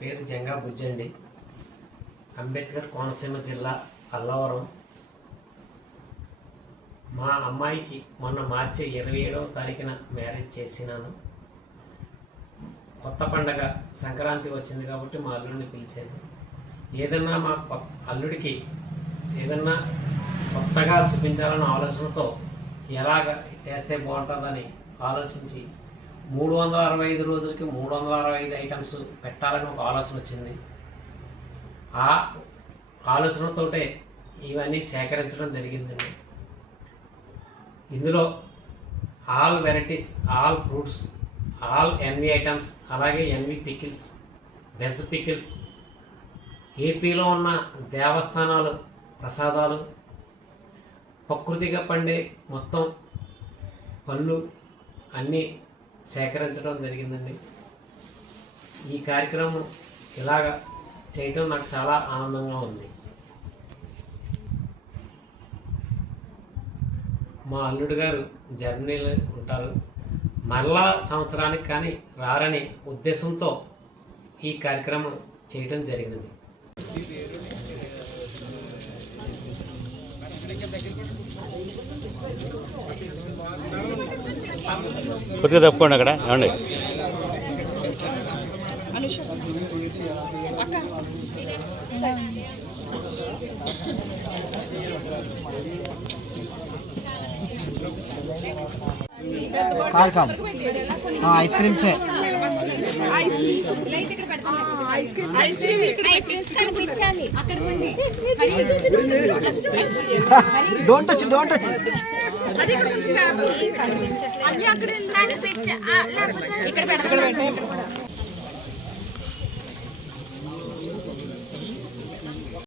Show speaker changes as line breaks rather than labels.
పేరు జంగా బుజ్జండి. అంబేద్కర్ కోనసీమ జిల్లా అల్లవరం. మా అమ్మాయికి మొన్న మార్చి ఇరవై ఏడవ తారీఖున మ్యారేజ్ చేసినాను. కొత్త పండగ సంక్రాంతి వచ్చింది కాబట్టి మా అల్లుడిని పిలిచాను. ఏదన్నా మా అల్లుడికి ఏదన్నా కొత్తగా చూపించాలన్న ఆలోచనతో ఎలాగ చేస్తే బాగుంటుందని ఆలోచించి మూడు వందల అరవై ఐదు రోజులకి మూడు వందల అరవై ఐదు ఐటమ్స్ పెట్టాలని ఒక ఆలోచన వచ్చింది. ఆ ఆలోచనతోటే ఇవన్నీ సేకరించడం జరిగిందండి. ఇందులో all varieties all fruits all NV items అలాగే ఎన్వి పికిల్స్ వెజ్ పికిల్స్ ఏపీలో ఉన్న దేవస్థానాలు ప్రసాదాలు ప్రకృతిగా పండే మొత్తం పళ్ళు అన్నీ సేకరించడం జరిగిందండి. ఈ కార్యక్రమం ఇలాగ చేయటం నాకు చాలా ఆనందంగా ఉంది. మా అల్లుడు గారు జర్మనీలో ఉంటారు. మరలా సంవత్సరానికి కానీ రారనే ఉద్దేశంతో ఈ కార్యక్రమం చేయడం జరిగినది
కొద్దిగా తప్పుకోండి అక్కడ ఏమండి
కాదు కాదు ఐస్ క్రీమ్స్
కనిపించాలి అక్కడ ఉంది
డోంట్ టచ్ డోంట్ టచ్
ఇక్కడ పెడతాం.